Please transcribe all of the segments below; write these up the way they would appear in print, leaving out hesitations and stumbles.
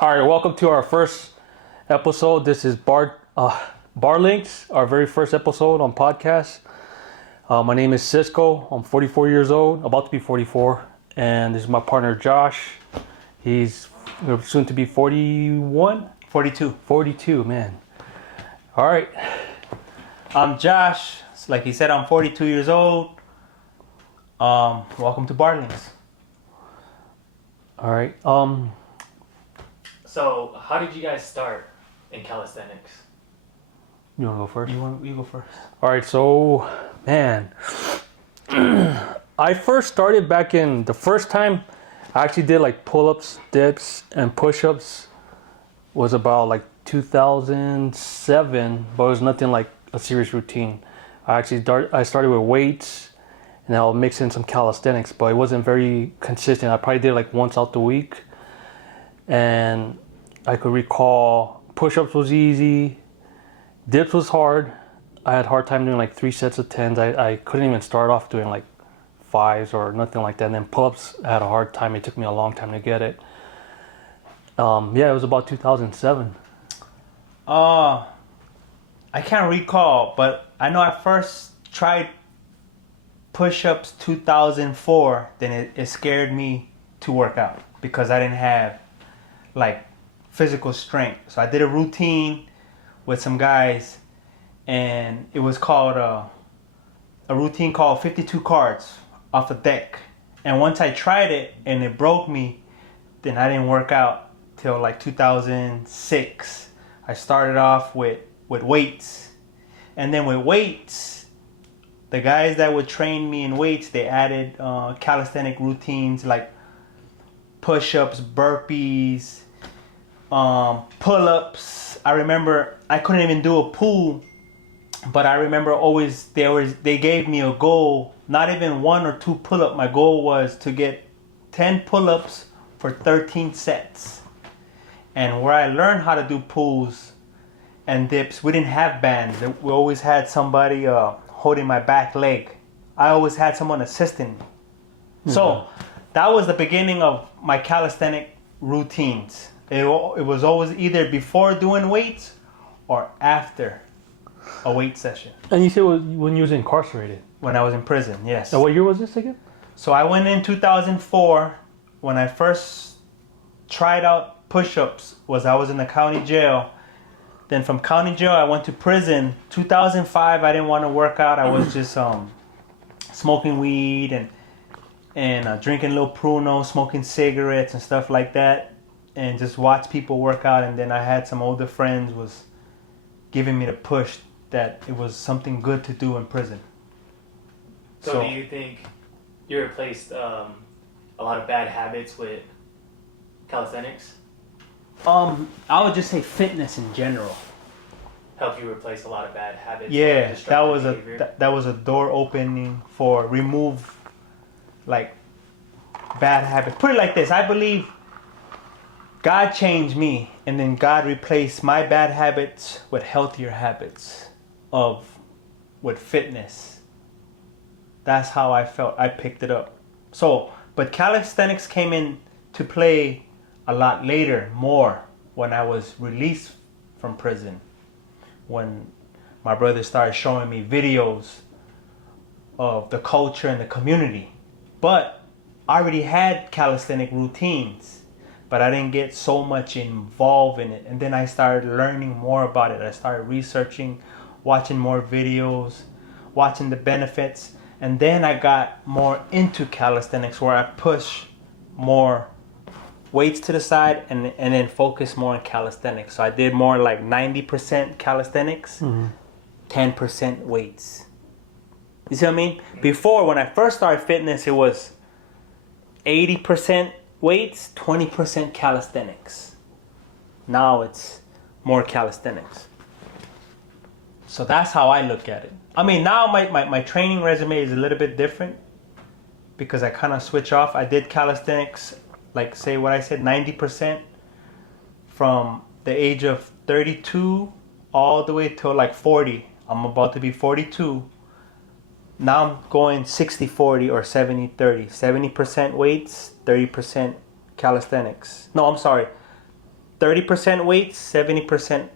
All right, welcome to our first episode. This is Bar Links, our very first episode on podcast. My name is Cisko. I'm 44 years old, about to be 44, and this is my partner Josh. He's soon to be 41, 42. 42, man. All right. I'm Josh. Like he said, I'm 42 years old. Welcome to Barlings. All right. So, how did you guys start in calisthenics? You want to go first? You go first. All right, so, man, I first started back in the first time I actually did like pull-ups, dips, and push-ups was about like 2007, but it was nothing like a serious routine. I started with weights, and I'll mix in some calisthenics, but it wasn't very consistent. I probably did like once out the week, and I could recall push-ups was easy, dips was hard. I had a hard time doing like 3 sets of 10s. I couldn't even start off doing like 5s or nothing like that. And then pull-ups, I had a hard time. It took me a long time to get it. It was about 2007. I can't recall, but I know I first tried push-ups 2004. Then it scared me to work out because I didn't have like physical strength. So I did a routine with some guys, and it was called a routine called 52 cards off a deck. And once I tried it and it broke me, then I didn't work out till like 2006. I started off with weights, and then with weights, the guys that would train me in weights, they added calisthenic routines like push-ups, burpees, pull-ups. I remember I couldn't even do a pull, but I remember always they gave me a goal, not even 1 or 2 pull-up. My goal was to get 10 pull-ups for 13 sets. And where I learned how to do pulls and dips, we didn't have bands. We always had somebody holding my back leg. I always had someone assisting me. Mm-hmm. So that was the beginning of my calisthenic routines. It was always either before doing weights or after a weight session. And you said when you was incarcerated? When I was in prison, yes. And what year was this again? So I went in 2004. When I first tried out push-ups I was in the county jail. Then from county jail I went to prison. 2005 I didn't want to work out. I was just smoking weed and drinking Lil Pruno, smoking cigarettes and stuff like that, and just watch people work out. And then I had some older friends was giving me the push that it was something good to do in prison. So do you think you replaced a lot of bad habits with calisthenics? I would just say fitness in general. Help you replace a lot of bad habits? Yeah, that was a door opening for remove like bad habits. Put it like this, I believe God changed me, and then God replaced my bad habits with healthier habits with fitness. That's how I felt. I picked it up. So, but calisthenics came in to play a lot later, more when I was released from prison. When my brother started showing me videos of the culture and the community. But I already had calisthenic routines, but I didn't get so much involved in it. And then I started learning more about it. I started researching, watching more videos, watching the benefits. And then I got more into calisthenics, where I push more weights to the side and then focus more on calisthenics. So I did more like 90% calisthenics, 10% weights. You see what I mean? Before, when I first started fitness, it was 80% weights, 20% calisthenics. Now it's more calisthenics. So that's how I look at it. I mean, now my training resume is a little bit different because I kind of switch off. I did calisthenics, like say what I said, 90% from the age of 32 all the way till like 40. I'm about to be 42. Now I'm going 60-40 or 70-30. 70% weights, 30% calisthenics. No, I'm sorry. 30% weights, 70%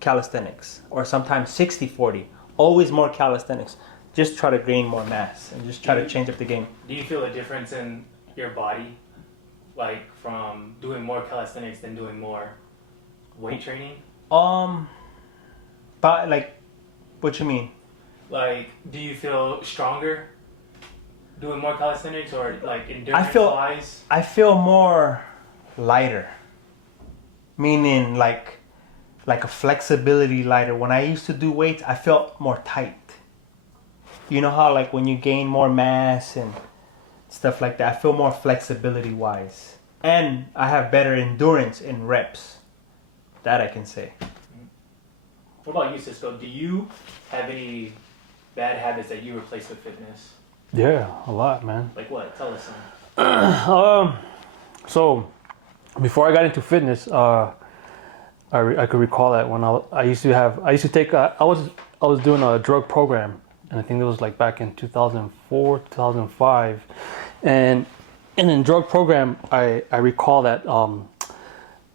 calisthenics, or sometimes 60-40. Always more calisthenics. Just try to gain more mass and just try to change up the game. Do you feel a difference in your body, like from doing more calisthenics than doing more weight training? But like, what you mean? Like, do you feel stronger doing more calisthenics or like endurance-wise? I feel more lighter, meaning like a flexibility lighter. When I used to do weights, I felt more tight. You know how like when you gain more mass and stuff like that, I feel more flexibility wise. And I have better endurance in reps. That I can say. What about you, Cisko? Do you have any bad habits that you replace with fitness? Yeah, a lot, man. Like what? Tell us some. So before I got into fitness, I could recall that when I was doing a drug program, and I think it was like back in 2004, 2005, and in drug program, I recall that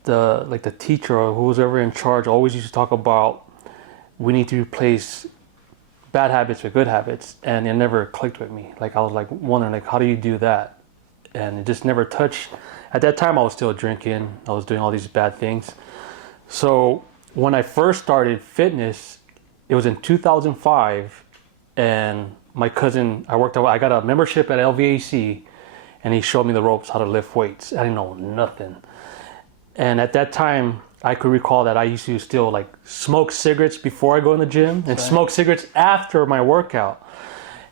the teacher or who was ever in charge always used to talk about we need to replace bad habits with good habits, and it never clicked with me. Like I was like wondering like how do you do that, and it just never touched. At that time, I was still drinking. I was doing all these bad things. So when I first started fitness, it was in 2005, and my cousin, I got a membership at LVAC, and he showed me the ropes, how to lift weights. I didn't know nothing. And at that time, I could recall that I used to still like smoke cigarettes before I go in the gym and smoke cigarettes after my workout.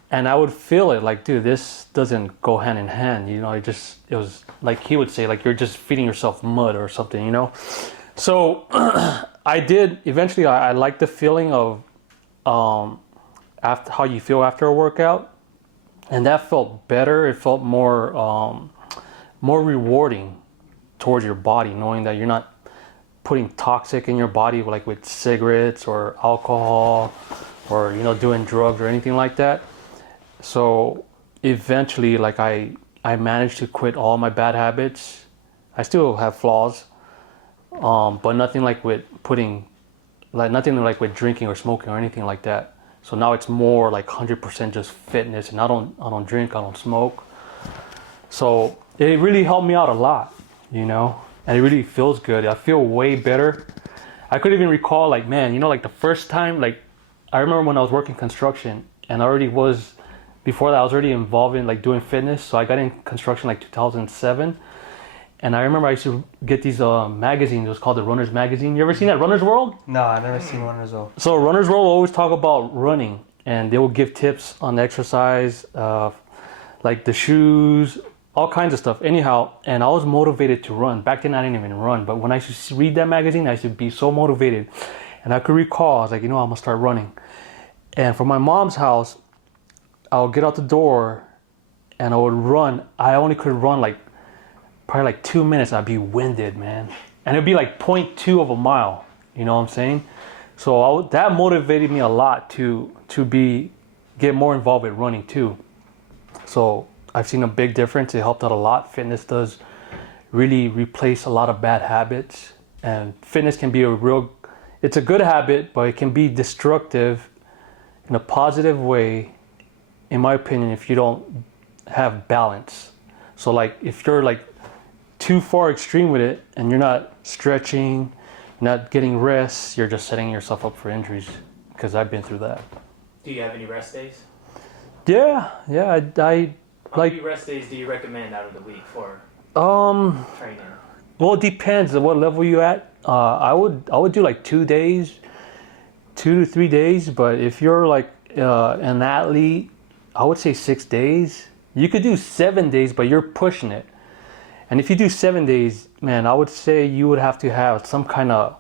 And I would feel it like, dude, this doesn't go hand in hand. You know, it was like he would say, like you're just feeding yourself mud or something, you know? So eventually I liked the feeling of after how you feel after a workout. And that felt better. It felt more rewarding towards your body, knowing that you're not putting toxic in your body like with cigarettes or alcohol or, you know, doing drugs or anything like that. So eventually, like I managed to quit all my bad habits. I still have flaws, but nothing like with drinking or smoking or anything like that. So now it's more like 100% just fitness, and I don't drink, I don't smoke. So it really helped me out a lot, you know, and it really feels good. I feel way better. I could even recall like, man, you know, like the first time, like I remember when I was working construction, and before that I was already involved in like doing fitness. So I got in construction like 2007. And I remember I used to get these magazines. It was called the Runner's Magazine. You ever seen that, Runner's World? No, I've never seen Runner's World. So Runner's World will always talk about running, and they will give tips on exercise, like the shoes, all kinds of stuff. Anyhow, and I was motivated to run. Back then I didn't even run, but when I used to read that magazine, I used to be so motivated. And I could recall, I was like, you know, I'm gonna start running. And from my mom's house, I would get out the door and I would run. I only could run like probably like 2 minutes, and I'd be winded, man. And it'd be like 0.2 of a mile, you know what I'm saying? So that motivated me a lot to get more involved with running too. So I've seen a big difference. It helped out a lot. Fitness does really replace a lot of bad habits, and fitness can be it's a good habit, but it can be destructive in a positive way, in my opinion, if you don't have balance. So like if you're like too far extreme with it and you're not stretching, not getting rest, you're just setting yourself up for injuries, because I've been through that. Do you have any rest days? Yeah, I How many rest days do you recommend out of the week for training? Well, it depends on what level you're at. I would do like 2 days, 2 to 3 days, but if you're like an athlete, I would say 6 days. You could do 7 days, but you're pushing it. And if you do 7 days, man, I would say you would have to have some kind of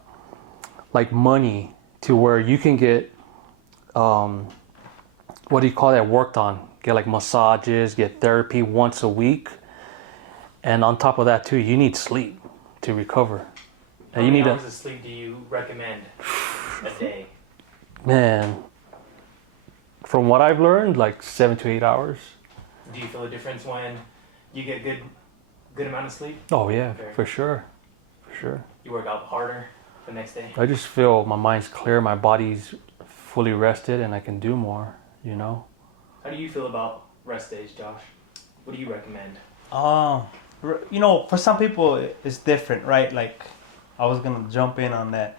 like money to where you can get, what do you call that, worked on. Get like massages, get therapy once a week. And on top of that too, you need sleep to recover. How many hours of sleep do you recommend a day? Man, from what I've learned, like 7 to 8 hours. Do you feel a difference when you get good amount of sleep? Oh yeah, for sure. you work out harder the next day? I just feel my mind's clear, my body's fully rested, and I can do more, you know? How do you feel about rest days, Josh? What do you recommend? You know, for some people it's different, right? Like, I was gonna jump in on that.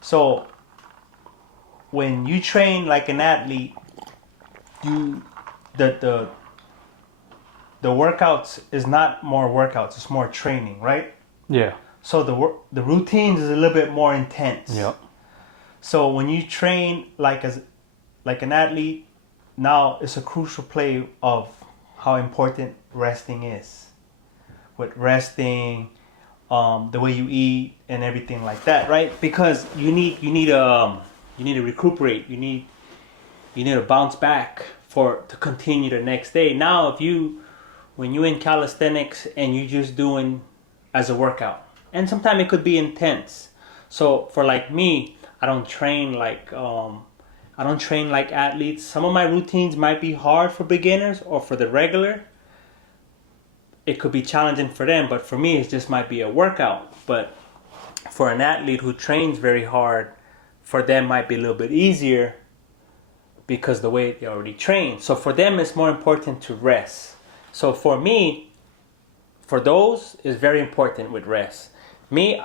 So when you train like an athlete, the workouts is not more workouts, it's more training, right? Yeah. So the routines is a little bit more intense. Yep. So when you train like an athlete, now it's a crucial play of how important resting is. With resting, the way you eat and everything like that, right? Because you need to recuperate. You need to bounce back to continue the next day. Now, when you're in calisthenics and you're just doing as a workout, and sometimes it could be intense. So for like me, I don't train like athletes. Some of my routines might be hard for beginners or for the regular. It could be challenging for them, but for me, it just might be a workout. But for an athlete who trains very hard, for them might be a little bit easier because the way they already train. So for them, it's more important to rest. So for me, for those, it's very important with rest. Me,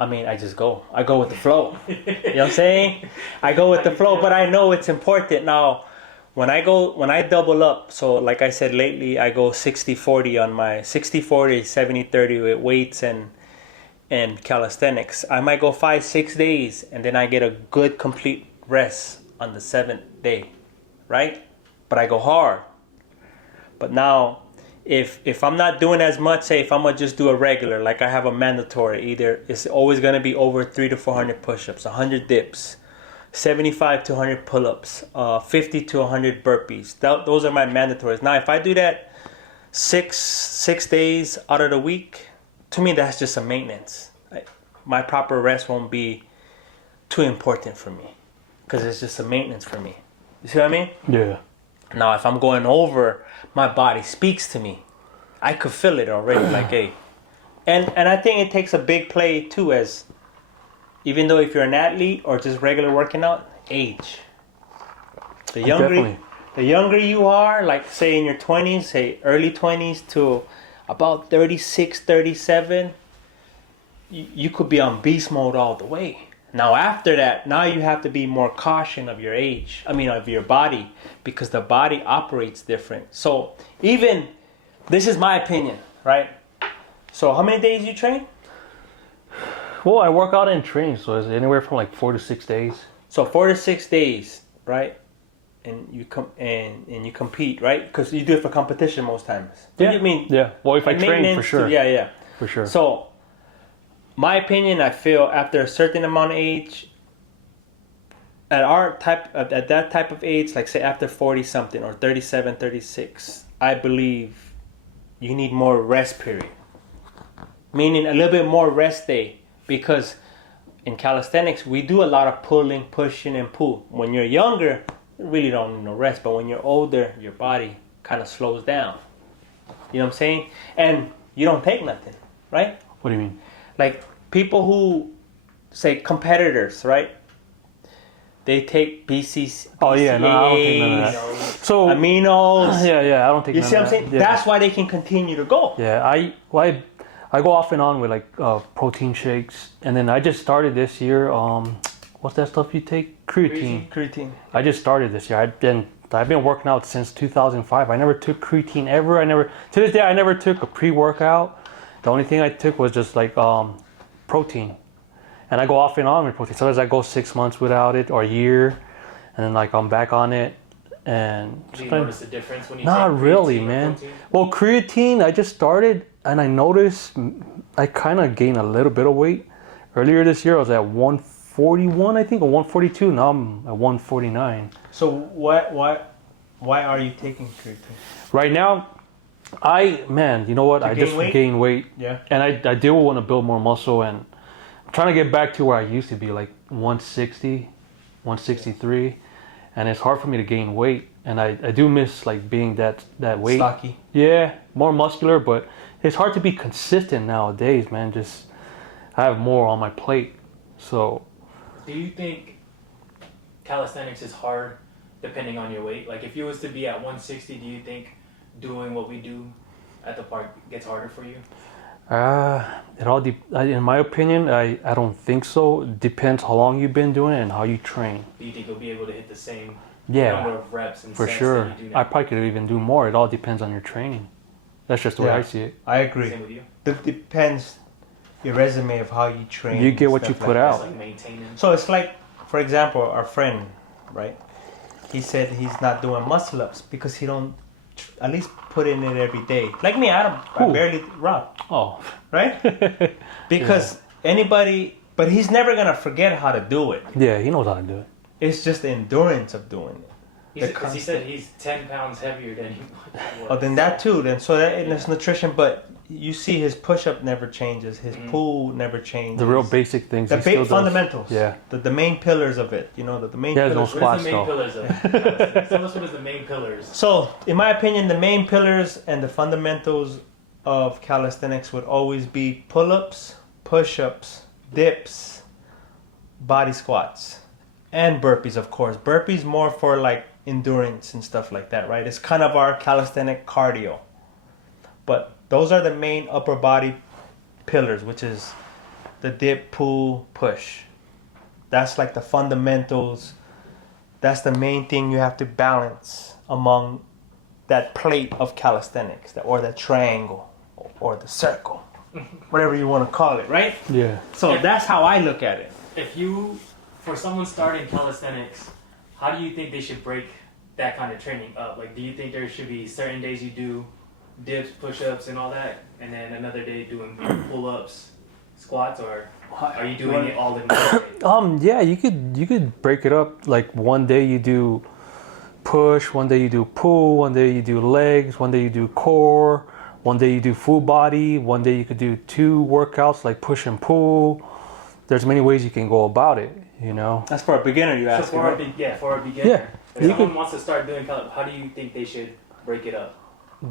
I mean, I just go. I go with the flow. You know what I'm saying? I go with the flow, but I know it's important. Now, when I double up, so like I said lately, I go 60-40 on my 60-40, 70-30 with weights and calisthenics. I might go 5-6 days and then I get a good complete rest on the 7th day, right? But I go hard. But now, if I'm not doing as much, say if I'm gonna just do a regular, like I have a mandatory, either it's always gonna be over 300 to 400 push-ups, 100 dips, 75 to 100 pull-ups, 50 to 100 burpees. Those are my mandatories. Now, if I do that six days out of the week, to me that's just a maintenance. My proper rest won't be too important for me because it's just a maintenance for me. You see what I mean? Yeah. Now, if I'm going over, my body speaks to me. I could feel it already, like, hey. And I think it takes a big play, too, as even though if you're an athlete or just regular working out, age. The younger you are, like, say in your 20s, say early 20s to about 36, 37, you could be on beast mode all the way. Now after that, now you have to be more cautious of your age. Of your body, because the body operates different. So even, this is my opinion, right? So how many days you train? Well, I work out and train, so it's anywhere from like 4 to 6 days. So 4 to 6 days, right? And you you compete, right? Because you do it for competition most times. Yeah. You mean? Yeah. Well, if I train, for sure. Yeah. For sure. So, my opinion, I feel after a certain amount of age, at that type of age, like say after 40 something or 37, 36, I believe you need more rest period. Meaning a little bit more rest day, because in calisthenics we do a lot of pulling, pushing, and pull. When you're younger, you really don't need no rest, but when you're older, your body kind of slows down. You know what I'm saying? And you don't take nothing, right? What do you mean? Like people who say competitors, right? They take BCAAs. Oh yeah, no, I don't take none of that. So aminos. Yeah, I don't take. You none see of what I'm saying? Yeah. That's why they can continue to go. Yeah, I go off and on with like protein shakes, and then I just started this year. What's that stuff you take? Creatine. I just started this year. I've been working out since 2005. I never took creatine ever. To this day I never took a pre-workout. The only thing I took was just like protein. And I go off and on with protein. Sometimes I go 6 months without it or a year, and then like I'm back on it. And do you notice a difference when you not take really, creatine or man. protein? Well, creatine I just started, and I noticed I kind of gained a little bit of weight. Earlier this year I was at 141, I think, or 142. Now I'm at 149. So why are you taking creatine? Right now, you know what? I just gained weight. Yeah. And I do want to build more muscle, and I'm trying to get back to where I used to be, like 160, 163. And it's hard for me to gain weight. And I do miss like being that weight. Stocky. Yeah, more muscular, but it's hard to be consistent nowadays, man. I have more on my plate. So, Do you think calisthenics is hard depending on your weight? Like if you was to be at 160, do you think doing what we do at the park gets harder for you? it all in my opinion, I don't think so. It depends how long you've been doing it and how you train. Do you think you'll be able to hit the same Yeah, number of reps and for sets sure. that you do now? I probably could even do more. It all depends on your training. That's just the way Yeah. I see it. I agree. Same with you? It depends your resume of how you train. You get and what you stuff put like out. Just like maintaining. So it's like, for example, our friend, right? He said he's not doing muscle ups because he don't at least put in it every day. Like me, I Who? barely rock, Oh, right? Because anybody, but he's never gonna forget how to do it. yeah, he knows how to do it. It's just the endurance of doing it. Because he said he's 10 pounds heavier than he was. Oh, then that too. Then so that and it's nutrition, but you see his push up never changes. His pull never changes. The real basic things. The he still does. fundamentals. Yeah. The main pillars of it. You know the main He has no pillars. What is the main Squats, pillars of calisthenics? Tell us what is the main pillars. So, in my opinion, the main pillars and the fundamentals of calisthenics would always be pull-ups, push-ups, dips, body squats, and burpees, of course. Burpees more for like endurance and stuff like that, right? It's kind of our calisthenic cardio. But those are the main upper body pillars, which is the dip, pull, push. That's like the fundamentals. That's the main thing you have to balance among that plate of calisthenics, or the triangle, or the circle, whatever you want to call it, right? Yeah. So that's how I look at it. If you, for someone starting calisthenics, how do you think they should break that kind of training up? Like, do you think there should be certain days you do dips, push-ups, and all that, and then another day doing pull-ups, squats, or are you doing it all in one day? Yeah, you could break it up. Like one day you do push, one day you do pull, one day you do legs, one day you do core, one day you do full body, one day you could do 2 workouts like push and pull. There's many ways you can go about it, you know. That's for a beginner, you So ask. for a beginner, Yeah, if you someone could- wants to start doing how do you think they should break it up?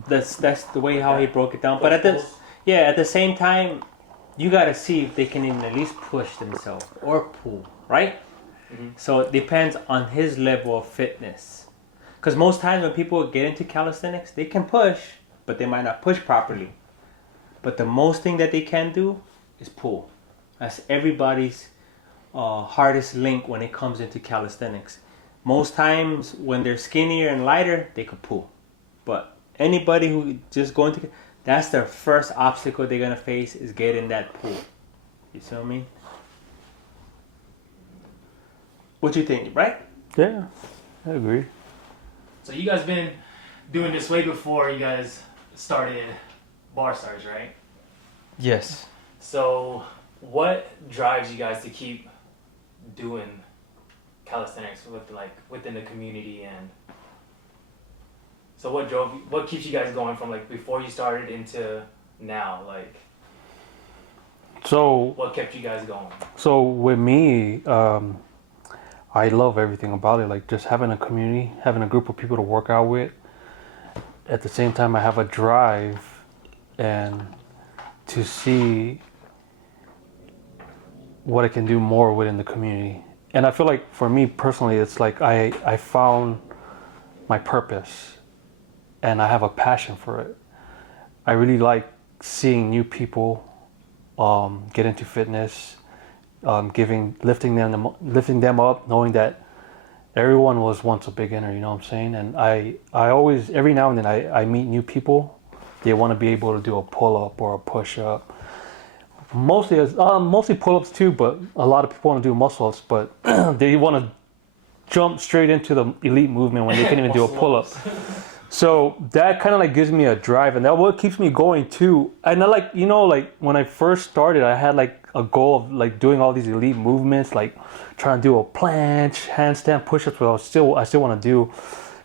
That's the way how he broke it down. But at the same time, you gotta see if they can even at least push themselves or pull, right? Mhm. So it depends on his level of fitness. Because most times when people get into calisthenics, they can push, but they might not push properly. But the most thing that they can do is pull. That's everybody's hardest link when it comes into calisthenics. Most times when they're skinnier and lighter, they could pull. But anybody who just going to, that's their first obstacle they're gonna face is getting that pull. You see what I mean? What you think, right? Yeah, I agree. So you guys been doing this way before you guys started Bar Stars, right? Yes. So what drives you guys to keep doing calisthenics within the community, and so what keeps you guys going from like before you started into now? Like, So what kept you guys going? So with me, I love everything about it. Like just having a community, having a group of people to work out with. At the same time, I have a drive and to see what I can do more within the community. And I feel like for me personally, it's like I found my purpose and I have a passion for it. I really like seeing new people get into fitness, lifting them up, knowing that everyone was once a beginner, you know what I'm saying? And I always, every now and then I meet new people. They want to be able to do a pull-up or a push-up. Mostly pull-ups too, but a lot of people want to do muscle-ups, but they want to jump straight into the elite movement when they can't even do a pull-up. So that kind of like gives me a drive, and that what keeps me going too. And I like, like when I first started, I had like a goal of like doing all these elite movements, like trying to do a planche, handstand, push-ups, but I still want to do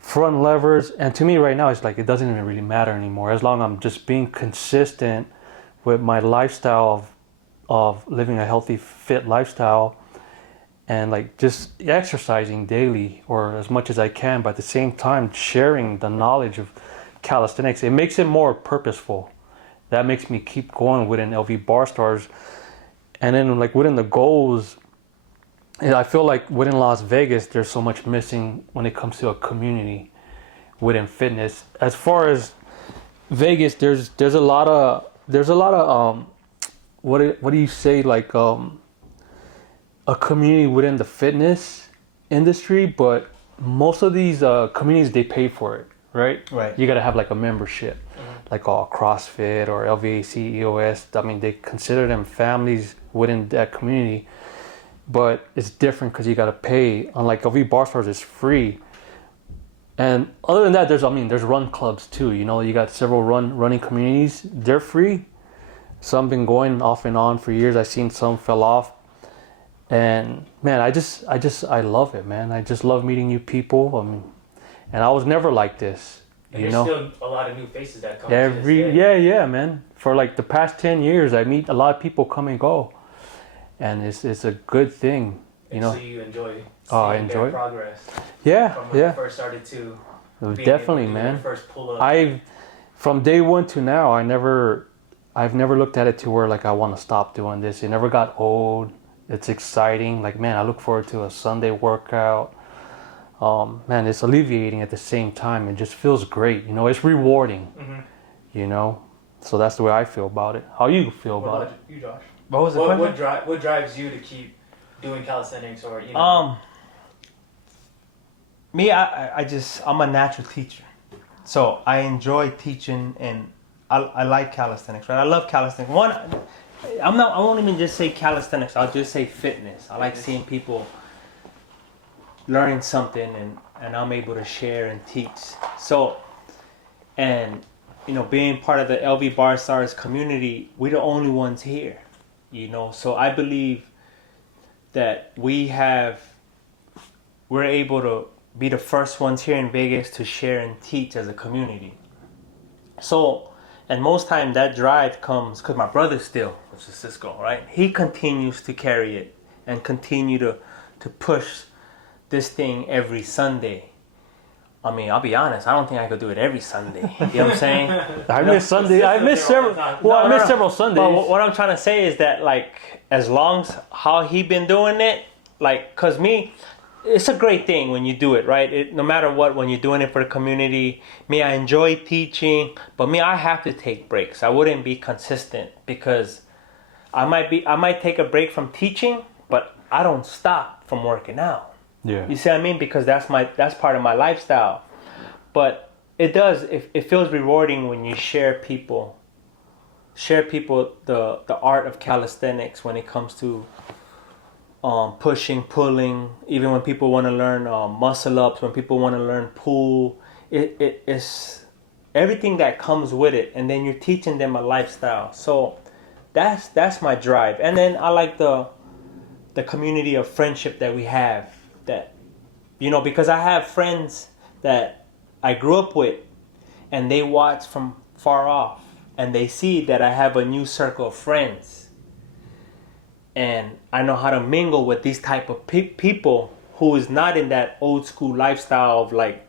front levers. And to me right now, it's like it doesn't even really matter anymore, as long as I'm just being consistent with my lifestyle of living a healthy, fit lifestyle, and like just exercising daily or as much as I can, but at the same time sharing the knowledge of calisthenics. It makes it more purposeful. That makes me keep going within LV Bar Stars. And then like within the goals, and I feel like within Las Vegas, there's so much missing when it comes to a community within fitness. As far as Vegas, there's a lot of what do you say, like a community within the fitness industry, but most of these communities, they pay for it, right? Right. You gotta have like a membership, like CrossFit or LVAC, EOS. I mean, they consider them families within that community, but it's different because you gotta pay. Unlike LV Bar Stars, it's free. And other than that, there's run clubs too. You know, you got several running communities. They're free. Some been going off and on for years. I've seen some fell off. And man, I love it, man. I just love meeting new people. I mean, and I was never like this. And you there's know, still a lot of new faces that come. yeah, man. For like the past 10 years, I meet a lot of people come and go, and it's a good thing. You know. So you enjoy I seeing enjoy their it. progress. Yeah, From when you first started to being definitely, able to do man. that first pull up. From day one to now, I've never looked at it to where like I want to stop doing this. It never got old. It's exciting. Like, man, I look forward to a Sunday workout. Man, it's alleviating at the same time. It just feels great. You know, it's rewarding. You know, so that's the way I feel about it. How you feel about it? You, Josh? What was the question? What drives you to keep doing calisthenics, or you know? Me, I'm a natural teacher, so I enjoy teaching, and I like calisthenics, right? I love calisthenics. I won't even just say calisthenics. I'll just say fitness. I like seeing people learning something, and I'm able to share and teach. So, and you know, being part of the LV Bar Stars community, we're the only ones here, you know. So I believe that we're able to be the first ones here in Vegas to share and teach as a community. So, and most time that drive comes because my brother still, which is Cisko, right? He continues to carry it and continue to push this thing every Sunday. I mean, I'll be honest, I don't think I could do it every Sunday. You know what I'm saying? I miss Sunday. I miss several. Well, I missed several Sundays. But what I'm trying to say is that, like, as long as how he been doing it, like, cause me, it's a great thing when you do it, right? No matter what, when you're doing it for the community. Me, I enjoy teaching, but me, I have to take breaks. I wouldn't be consistent because I might take a break from teaching, but I don't stop from working out. Yeah. You see what I mean? Because that's part of my lifestyle. But it feels rewarding when you share people the art of calisthenics when it comes to pushing, pulling, even when people want to learn muscle ups, when people want to learn pull, it's everything that comes with it, and then you're teaching them a lifestyle. So that's my drive. And then I like the community of friendship that we have, that, you know, because I have friends that I grew up with and they watch from far off and they see that I have a new circle of friends, and I know how to mingle with these type of people who is not in that old school lifestyle of like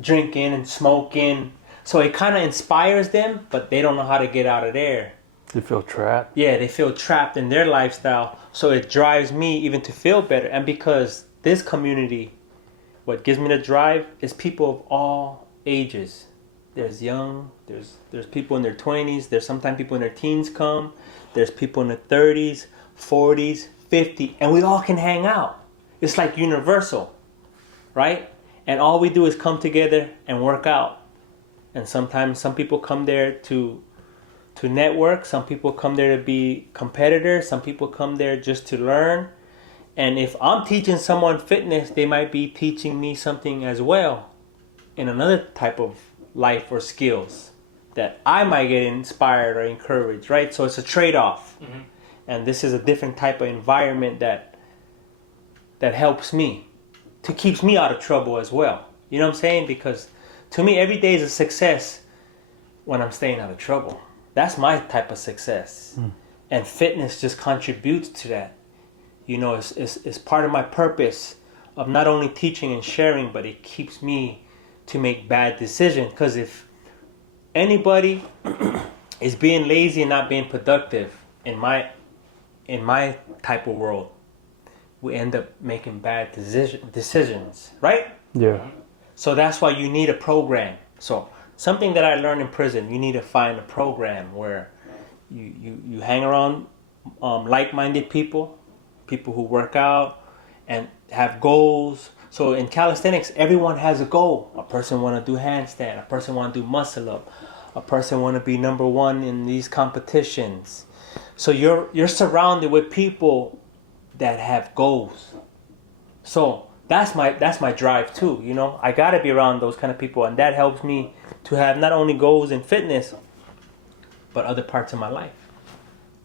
drinking and smoking. So it kind of inspires them, but they don't know how to get out of there. They feel trapped. Yeah, they feel trapped in their lifestyle. So it drives me even to feel better. And because this community, what gives me the drive is people of all ages. There's young, there's people in their 20s, there's sometimes people in their teens come, there's people in their 30s, 40s, 50, and we all can hang out. It's like universal, right? And all we do is come together and work out. And sometimes some people come there to network, some people come there to be competitors, some people come there just to learn. And if I'm teaching someone fitness, they might be teaching me something as well in another type of life or skills that I might get inspired or encouraged, right? So it's a trade-off. Mm-hmm. And this is a different type of environment that helps me, to keeps me out of trouble as well. You know what I'm saying? Because to me, every day is a success when I'm staying out of trouble. That's my type of success. And fitness just contributes to that. You know, it's part of my purpose of not only teaching and sharing, but it keeps me to make bad decisions. Because if anybody is being lazy and not being productive, in my in my type of world, we end up making bad decisions, right? Yeah. So that's why you need a program. So something that I learned in prison, you need to find a program where you hang around like-minded people who work out and have goals. So in calisthenics, everyone has a goal. A person want to do handstand. A person want to do muscle up. A person want to be number one in these competitions. So you're surrounded with people that have goals. So that's my drive too. You know, I gotta be around those kind of people, and that helps me to have not only goals in fitness, but other parts of my life.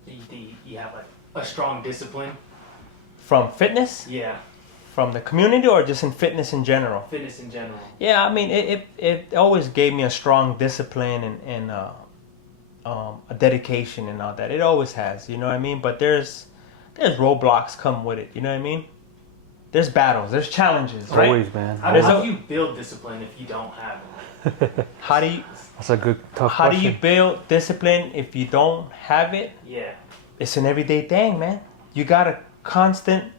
Do you think you have like a strong discipline? From fitness, Yeah, from the community, or just in fitness in general. fitness in general. Yeah, I mean, it always gave me a strong discipline and a dedication and all that. It always has, you know what I mean? But there's roadblocks come with it, you know what I mean? There's battles, there's challenges, right? Always, man. How do you build discipline if you don't have it? How do you That's a good, tough how do question. you build discipline if you don't have it? Yeah. It's an everyday thing, man. You gotta constant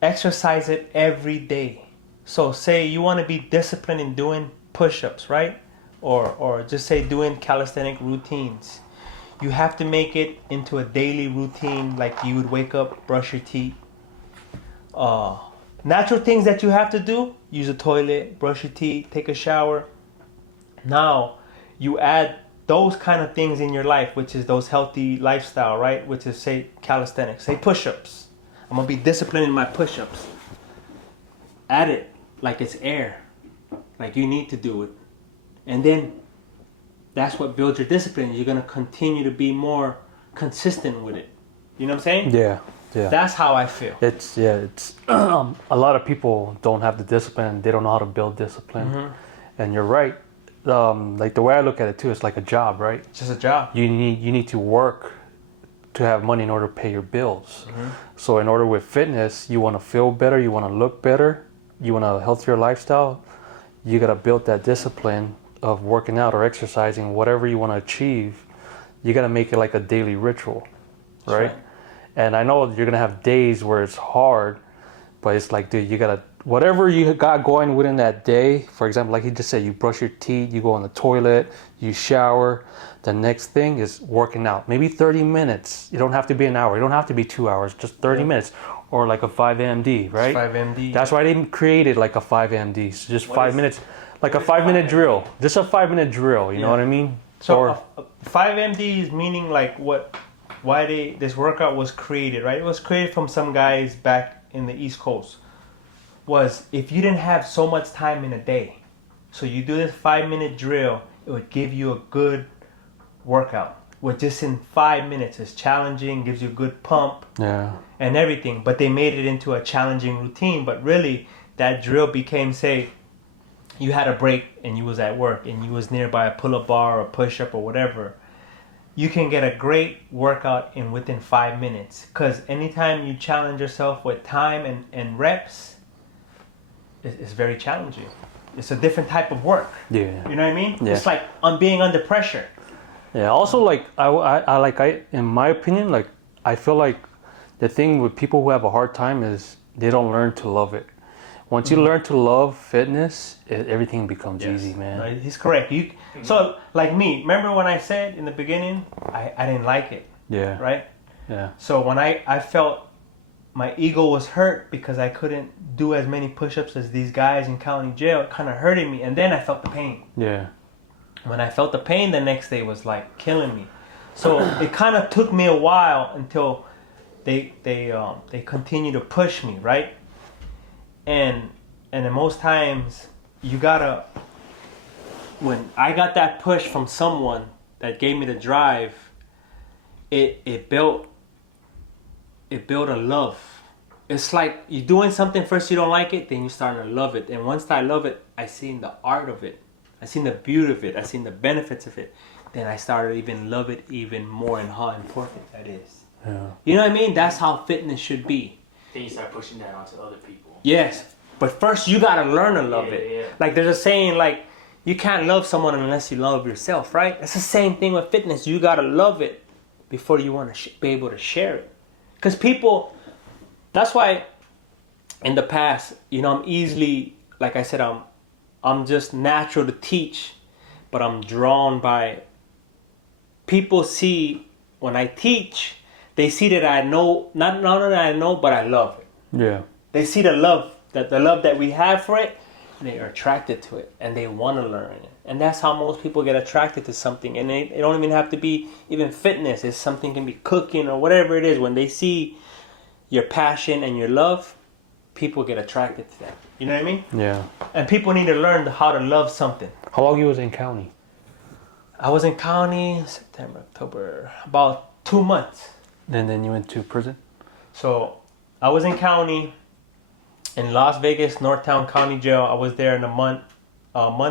exercise it every day. So say you want to be disciplined in doing push-ups, right? Or just say doing calisthenic routines. You have to make it into a daily routine, like you would wake up, brush your teeth. Natural things that you have to do: use a toilet, brush your teeth, take a shower. Now you add those kind of things in your life, which is those healthy lifestyle, right? Which is, say, calisthenics, say push-ups. I'm gonna be disciplined in my push-ups. Add it like it's air, like you need to do it, and then that's what builds your discipline. You're gonna continue to be more consistent with it. You know what I'm saying? Yeah, yeah. That's how I feel. It's a lot of people don't have the discipline. They don't know how to build discipline, and you're right. Like the way I look at it too, it's like a job, right? It's just a job. You need to work to have money in order to pay your bills. So in order with fitness, you want to feel better, you want to look better, you want a healthier lifestyle. You got to build that discipline of working out or exercising, whatever you want to achieve. You got to make it like a daily ritual, right? And I know you're gonna have days where it's hard, but it's like, dude, you gotta, whatever you got going within that day. For example, like he just said, you brush your teeth, you go on the toilet, you shower. The next thing is working out. Maybe 30 minutes. You don't have to be an hour. You don't have to be 2 hours. Just 30 minutes, or like a 5MD, right? 5MD. That's why they created like a 5MD. So just 5 minutes, like a 5-minute drill. Just a 5-minute drill. You know what I mean? So 5MD is meaning like why this workout was created, right? It was created from some guys back in the East Coast. Was if you didn't have so much time in a day, so you do this 5-minute drill, it would give you a good workout. With just in 5 minutes, it's challenging, gives you a good pump, and everything. But they made it into a challenging routine. But really, that drill became, say, you had a break and you was at work and you was nearby a pull-up bar or a push-up or whatever. You can get a great workout in within 5 minutes. Because anytime you challenge yourself with time and reps, it's very challenging. It's a different type of work. Yeah. You know what I mean? Yeah. It's like being under pressure. Yeah. Also, like I in my opinion, like I feel like the thing with people who have a hard time is they don't learn to love it. Once you learn to love fitness, everything becomes easy, man. No, he's correct. So, like me, remember when I said in the beginning, I didn't like it. Yeah. Right? Yeah. So when I felt my ego was hurt because I couldn't do as many push-ups as these guys in county jail, it kind of hurted me. And then I felt the pain. Yeah. When I felt the pain, the next day was like killing me. So it kind of took me a while until they continue to push me, right? And then most times you gotta, when I got that push from someone that gave me the drive, it built a love. It's like you're doing something first, you don't like it, then you start to love it. And once I love it, I seen the art of it. I seen the beauty of it. I seen the benefits of it. Then I started to even love it even more and how important that is. Yeah. You know what I mean? That's how fitness should be. Then you start pushing that onto other people. Yes, but first you gotta learn to love it. Yeah. Like there's a saying, like you can't love someone unless you love yourself, right? It's the same thing with fitness. You gotta love it before you want to be able to share it. Because people, that's why in the past, you know, I'm easily, like I said, I'm just natural to teach, but I'm drawn by, people see when I teach, they see that I know, not that I know, but I love it. Yeah. They see the love that we have for it, and they are attracted to it, and they want to learn it. And that's how most people get attracted to something. And it don't even have to be even fitness. It's something, can be cooking or whatever it is. When they see your passion and your love, people get attracted to that. You know what I mean? Yeah. And people need to learn how to love something. How long you was in county? I was in county September, October, about 2 months. And then you went to prison? So I was in county in Las Vegas, Northtown County Jail. I was there in a month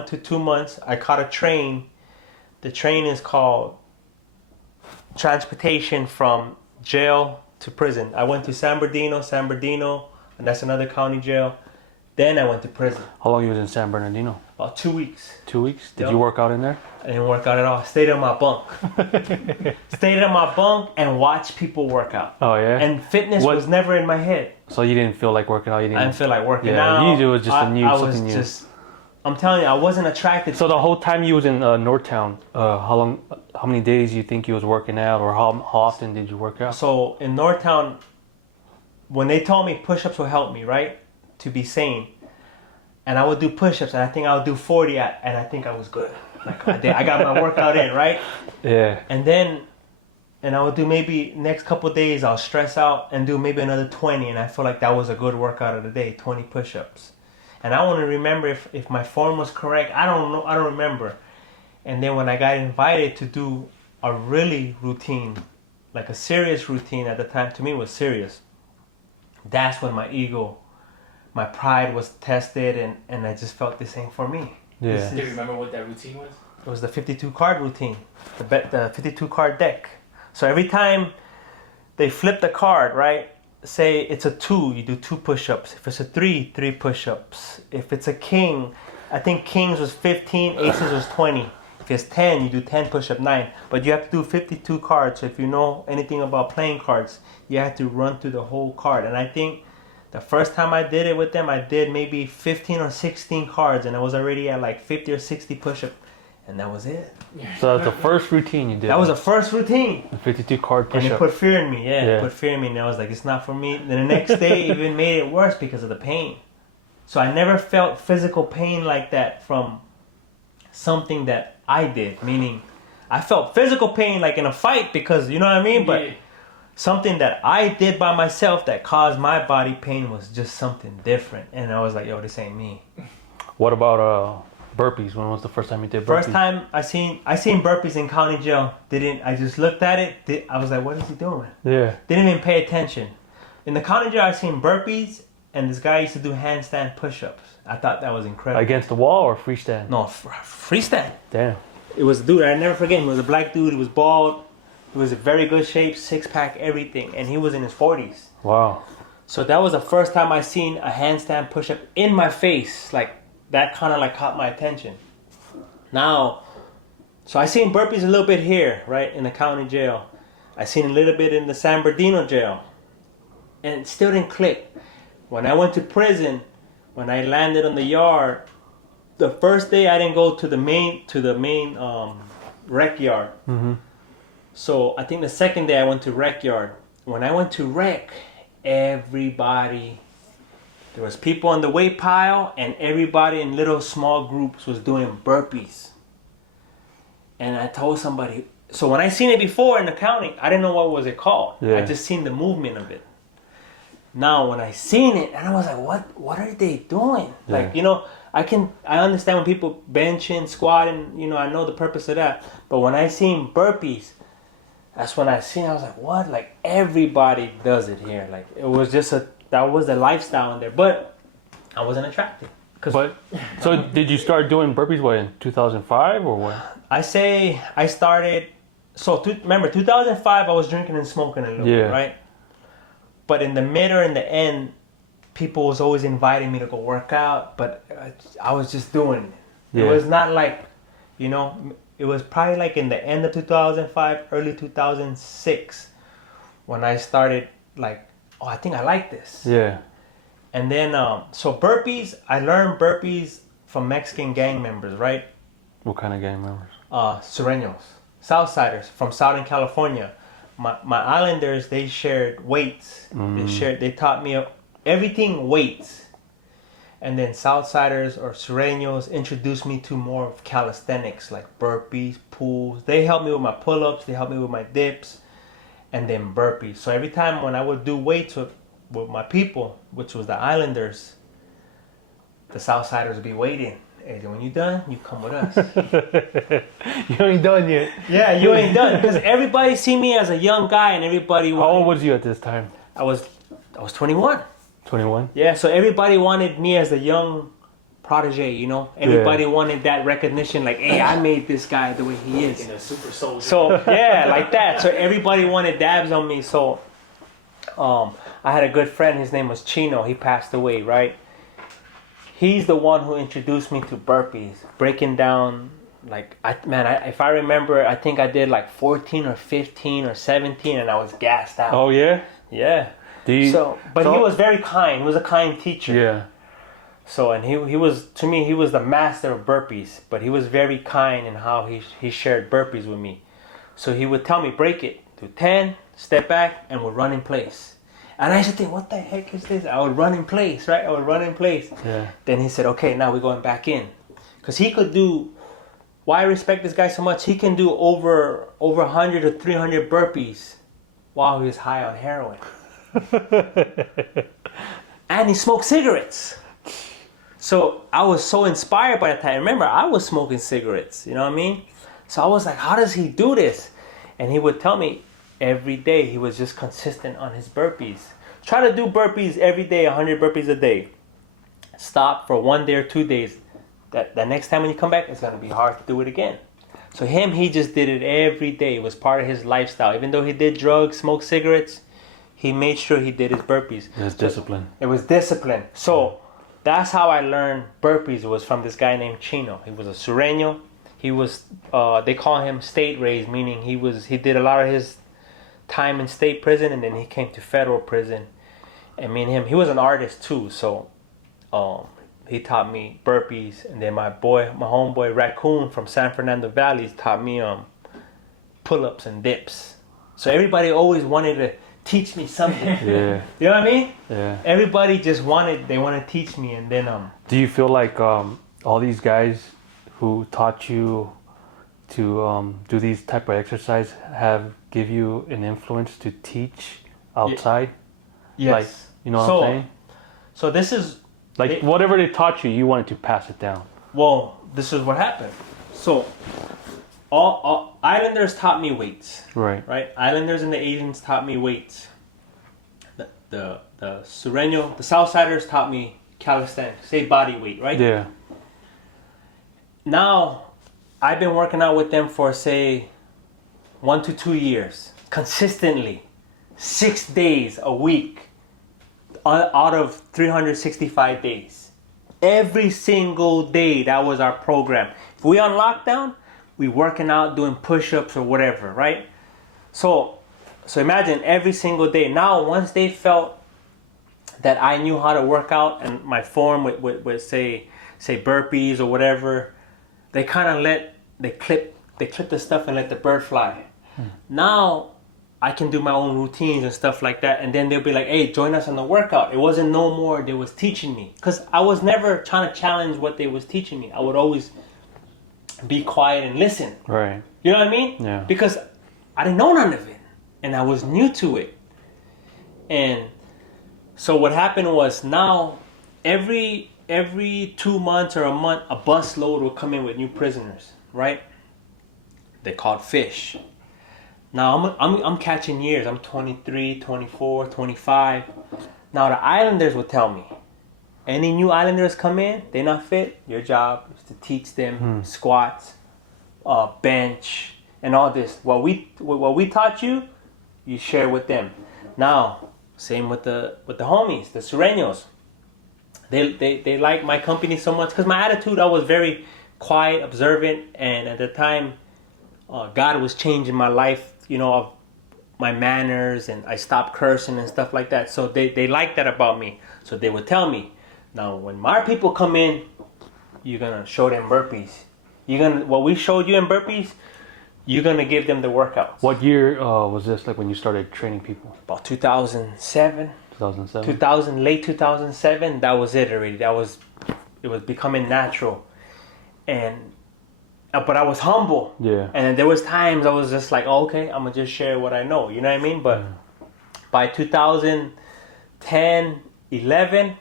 to 2 months. I caught a train. The train is called transportation from jail to prison. I went to San Bernardino, and that's another county jail. Then I went to prison. How long you was in San Bernardino? About 2 weeks. 2 weeks? Did Yep. you work out in there? I didn't work out at all. Stayed in my bunk. Stayed in my bunk and watched people work out. Oh yeah. And fitness was never in my head. So you didn't feel like working out? You didn't. I didn't feel like working Yeah, out. usually it was just a new I was something new. just. I'm telling you, I wasn't attracted. So the whole time you was in Northtown, how many days you think you was working out, or how often did you work out? So in Northtown, when they told me push-ups will help me, right, to be sane, and I would do push-ups, and I think I would do 40, and I think I was good. Like I got my workout in, right? Yeah. And I would do maybe next couple of days I'll stress out and do maybe another 20, and I feel like that was a good workout of the day, 20 push-ups. And I want to remember if my form was correct. I don't know. I don't remember. And then when I got invited to do a really routine, like a serious routine at the time, to me it was serious. That's when my ego, my pride was tested, and I just felt this ain't for me. Yeah. Do you remember what that routine was? It was the 52 card routine, the 52 card deck. So every time they flip the card, right? Say it's a 2, you do 2 push-ups. If it's a 3, 3 push-ups. If it's a king, I think kings was 15, aces was 20. If it's 10, you do 10 push-up, 9. But you have to do 52 cards. So if you know anything about playing cards, you have to run through the whole card. And I think the first time I did it with them, I did maybe 15 or 16 cards, and I was already at like 50 or 60 push-ups. And that was it. So that's the first routine you did. That was the first routine. the 52 card And it push-up. put fear in me, Yeah. It put fear in me, and I was like, it's not for me. Then the next day even made it worse because of the pain. So I never felt physical pain like that from something that I did. Meaning, I felt physical pain like in a fight because, you know what I mean? But Yeah. something that I did by myself that caused my body pain was just something different. And I was like, yo, this ain't me. What about burpees? When was the first time you did burpees? First time I seen burpees in county jail. I just looked at it. I was like, what is he doing? Yeah. Didn't even pay attention. In the county jail, I seen burpees, and this guy used to do handstand push-ups. I thought that was incredible. Against the wall or freestand? No, freestand. Damn. It was a dude, I never forget him. He was a black dude. He was bald. He was in very good shape, 6-pack, everything. And he was in his 40s. Wow. So that was the first time I seen a handstand push-up in my face. Like, that kind of like caught my attention. Now, so I seen burpees a little bit here, right, in the county jail. I seen a little bit in the San Bernardino jail. And it still didn't click. When I went to prison, when I landed on the yard, the first day I didn't go to the main rec yard. Mm-hmm. So I think the second day I went to rec yard. When I went to rec, everybody, there was people on the weight pile, and everybody in little small groups was doing burpees. And I told somebody, so when I seen it before in the county, I didn't know what was it called. Yeah. I just seen the movement of it. Now when I seen it, and I was like, what are they doing? Yeah. Like, you know, I understand when people benching, squatting, you know, I know the purpose of that. But when I seen burpees, that's when I was like, what? Like, everybody does it here. Like, it was just that was the lifestyle in there. But I wasn't attracted. So did you start doing burpees, what, in 2005 or what? I say I started, remember, 2005, I was drinking and smoking a little bit, right? But in the mid or in the end, people was always inviting me to go work out, but I was just doing it. Yeah. It was not like, you know, it was probably like in the end of 2005, early 2006, when I started like, oh, I think I like this. Yeah. And then, so burpees, I learned burpees from Mexican gang members, right? What kind of gang members? Sureños, Southsiders from Southern California. My islanders, they shared weights. They taught me everything weights. And then Southsiders or Sureños introduced me to more of calisthenics, like burpees, pulls. They helped me with my pull-ups, they helped me with my dips, and then burpees. So every time when I would do weights with my people, which was the islanders, the Southsiders would be waiting. Hey, when you done, you come with us. You ain't done yet. Yeah, you ain't done. Because everybody see me as a young guy, and everybody. How old was you at this time? I was 21. 21. Yeah, so everybody wanted me as a young protege. You know, everybody wanted that recognition. Like, hey, I made this guy the way he is. You know, super soldier. So yeah, like that. So everybody wanted dabs on me. So, I had a good friend. His name was Chino. He passed away, right? He's the one who introduced me to burpees, breaking down, like, if I remember, I think I did like 14 or 15 or 17, and I was gassed out. Oh, yeah? Yeah. But he was very kind. He was a kind teacher. Yeah. So, and he was, to me, he was the master of burpees, but he was very kind in how he shared burpees with me. So he would tell me, break it, do 10, step back, and we'll run in place. And I used to think, what the heck is this? I would run in place, right? I would run in place. Yeah. Then he said, okay, now we're going back in. Because he could do, why I respect this guy so much, he can do over 100 or 300 burpees while he was high on heroin. And he smoked cigarettes. So I was so inspired by that time. Remember, I was smoking cigarettes, you know what I mean? So I was like, how does he do this? And he would tell me, every day he was just consistent on his burpees. Try to do burpees every day, 100 burpees a day. Stop for 1 day or 2 days. That next time when you come back, it's going to be hard to do it again. So he just did it every day. It was part of his lifestyle. Even though he did drugs, smoked cigarettes, he made sure he did his burpees. It was discipline. It was discipline. So that's how I learned burpees. It was from this guy named Chino. He was a Sureño. He was, they call him state raised, meaning he did a lot of his time in state prison, and then he came to federal prison. And me and him, he was an artist too, so he taught me burpees. And then my homeboy Raccoon from San Fernando Valley taught me pull-ups and dips. So everybody always wanted to teach me something. Yeah. You know what I mean? Yeah. Everybody just wanted to teach me. And then do you feel like all these guys who taught you to do these type of exercise give you an influence to teach outside? Yes. Like, you know what I'm saying? So this is like whatever they taught you, you wanted to pass it down. Well, this is what happened. So all Islanders taught me weights. Right. Right? Islanders and the Asians taught me weights. The Sureño, the Southsiders taught me calisthenics, say body weight, right? Yeah. Now I've been working out with them for, say, 1 to 2 years, consistently, 6 days a week, out of 365 days. Every single day, that was our program. If we on lockdown, we working out, doing push-ups or whatever, right? So imagine every single day. Now, once they felt that I knew how to work out and my form with say burpees or whatever, they kind of they clip the stuff and let the bird fly. Now I can do my own routines and stuff like that, and then they'll be like, hey, join us on the workout. It wasn't no more they was teaching me, because I was never trying to challenge what they was teaching me. I would always be quiet and listen. Right. You know what I mean? Yeah. Because I didn't know none of it, and I was new to it. And so what happened was, now every 2 months or a month, a bus load will come in with new prisoners, right? They called fish. Now I'm catching years. I'm 23, 24, 25. Now the Islanders will tell me, any new Islanders come in, they're not fit, your job is to teach them squats, bench, and all this. What we taught you, you share with them. Now, same with the homies, the Sureños. They like my company so much because my attitude, I was very quiet, observant, and at the time, God was changing my life. You know, my manners and I stopped cursing and stuff like that. So they liked that about me. So they would tell me, now when my people come in, you're gonna show them burpees. What we showed you in burpees, you're gonna give them the workouts. What year was this? Like when you started training people? About 2007. 2007. Late 2007. That was it already. It was becoming natural, but I was humble. Yeah. And there was times I was just like, oh, okay, I'm gonna just share what I know. You know what I mean? But by 2010, 11,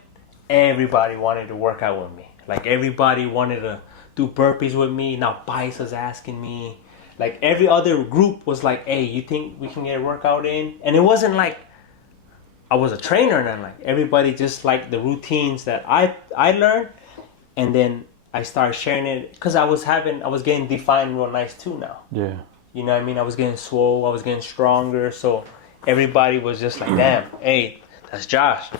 everybody wanted to work out with me. Like everybody wanted to do burpees with me. Now Bice was asking me. Like every other group was like, hey, you think we can get a workout in? And it wasn't like I was a trainer and then like everybody just liked the routines that I learned, and then I started sharing it because I was getting defined real nice too now. Yeah. You know what I mean? I was getting swole, I was getting stronger, so everybody was just like, damn, hey, that's Josh.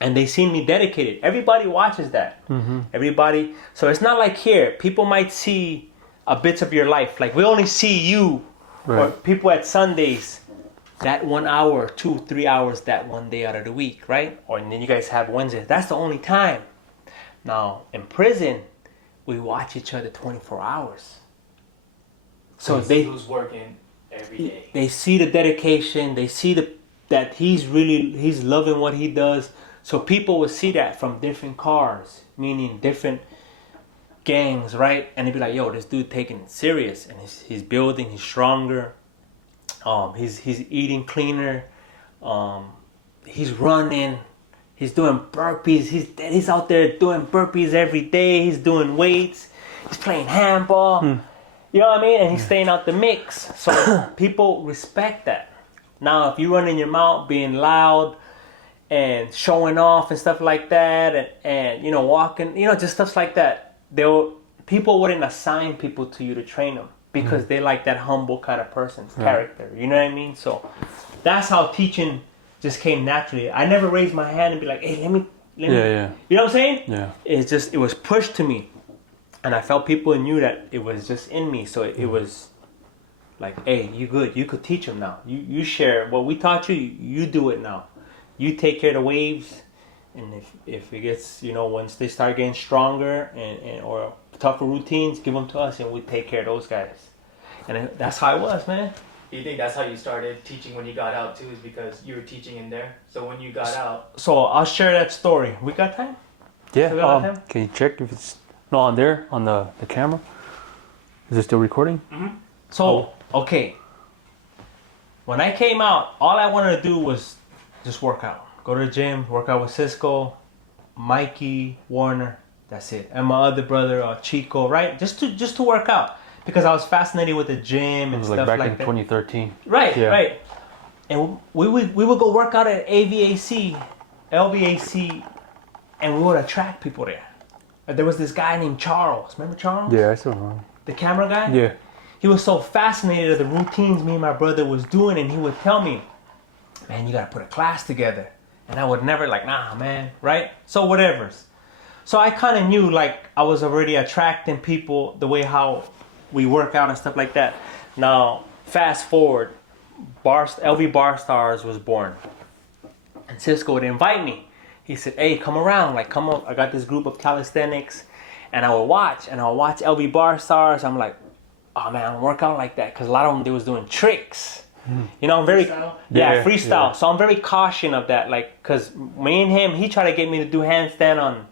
And they see me dedicated. Everybody watches that. Mm-hmm. Everybody. So it's not like here, people might see a bits of your life. Like we only see you, right. or people at Sundays, that 1 hour, 2-3 hours, that one day out of the week, right? Or and then you guys have Wednesdays. That's the only time. Now in prison, we watch each other 24 hours. So they who's working every day. They see the dedication. They see that he's loving what he does. So people will see that from different cars, meaning different gangs, right? And they'd be like, yo, this dude taking it serious, and he's building, he's stronger, he's eating cleaner, he's running, he's doing burpees, he's out there doing burpees every day, he's doing weights, he's playing handball, you know what I mean? And he's staying out the mix. So people respect that. Now, if you run in your mouth being loud and showing off and stuff like that, and you know, walking, you know, just stuff like that, people wouldn't assign people to you to train them because they like that humble kind of person's character. You know what I mean? So that's how teaching just came naturally. I never raised my hand and be like, hey, let me. Yeah. You know what I'm saying? Yeah. It was pushed to me, and I felt people knew that it was just in me. So it was like, hey, you good? You could teach them now. You share what we taught you. You do it now. You take care of the waves, and if it gets, you know, once they start getting stronger and or tougher routines, give them to us, and we take care of those guys. And that's how it was, man. Do you think that's how you started teaching when you got out too? Is because you were teaching in there? So when you got out, So I'll share that story. We got time? Yeah. So we got time? Can you check if it's not on there on the camera? Is it still recording? Mm-hmm. So okay, when I came out, all I wanted to do was just work out. Go to the gym, work out with Cisko, Mikey, Warner. That's it. And my other brother, Chico, right? Just to work out. Because I was fascinated with the gym It and was stuff like back like in that. 2013. Right, Yeah. right. And we would go work out at AVAC, LVAC, and we would attract people there. There was this guy named Charles. Remember Charles? Yeah, I still remember. The camera guy? Yeah. He was so fascinated with the routines me and my brother was doing, and he would tell me, man, you gotta put a class together. And I would never like, nah, man, right? So whatever. So I kind of knew like I was already attracting people the way how we work out and stuff like that. Now, fast forward, LV Bar Stars was born. And Cisko would invite me. He said, hey, come around, like come up. I got this group of calisthenics. And I would watch LV Bar Stars. I'm like, oh man, I don't work out like that. Because a lot of them, they was doing tricks. You know, I'm very Freestyle? yeah, freestyle. Yeah. So I'm very cautious of that, like, cause me and him, he tried to get me to do handstand on